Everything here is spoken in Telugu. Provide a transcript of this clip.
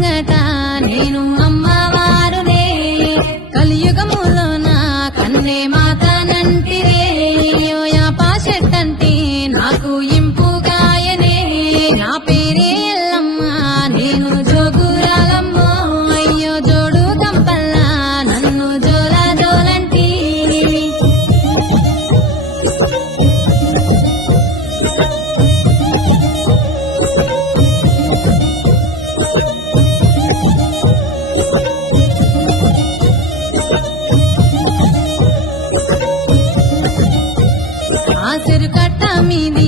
ముంగట నేను అమ్మవారునే కలియుగములోన కన్నే మాతనంటిరే యాప చెట్టంటే నాకు ఇంపుగాయనే నా పేరే ఎల్లమ్మ నేను జోగురాలమ్మో అయ్యో జోడు గంపల్లా నన్ను జోలా జోలంటి ఆసిరు కట్ట మీది